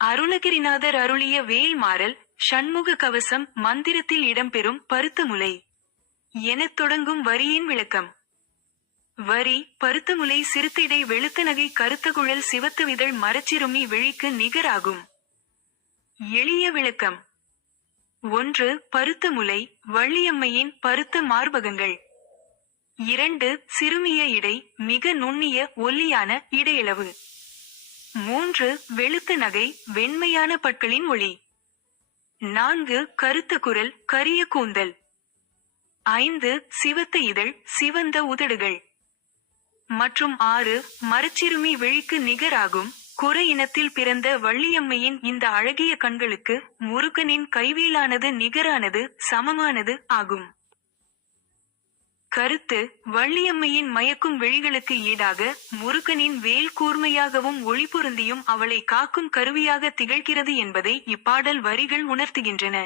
அருணகிரிநாதர் அருளிய வேல்மாறல் ஷண்முக கவசம் மந்திரத்தில் இடம்பெறும் பருத்தமுலை எனத் தொடங்கும் வரியின் விளக்கம். வரி: பருத்தமுலை சிறுத்திடை வெளுத்த நகை கருத்த குழல் சிவத்த விதழ் மரச்சிறுமி விழிக்கு நிகராகும். எளிய விளக்கம். 1. பருத்தமுலை வள்ளியம்மையின் பருத்த மார்பகங்கள். 2. சிறுமிய இடை மிக நுண்ணிய ஒல்லியான இடையளவு. 3. வெளுத்த நகை வெண்மையான பற்களின் ஒளி. 4. கருத்த குரல் கரிய கூந்தல். 5. சிவத்த இதழ் சிவந்த உதடுகள். மற்றும் 6. மரச்சிறுமி விழிக்கு நிகராகும். குற இனத்தில் பிறந்த வள்ளியம்மையின் இந்த அழகிய கண்களுக்கு முருகனின் கைவேலானது நிகரானது சமமானது ஆகும். கருத்து: வள்ளியம்மையின் மயக்கும் விழிகளுக்கு ஈடாக முருகனின் வேல் கூர்மையாகவும் ஒளி பொருந்தியும் அவளை காக்கும் கருவியாக திகழ்கிறது என்பதை இப்பாடல் வரிகள் உணர்த்துகின்றன.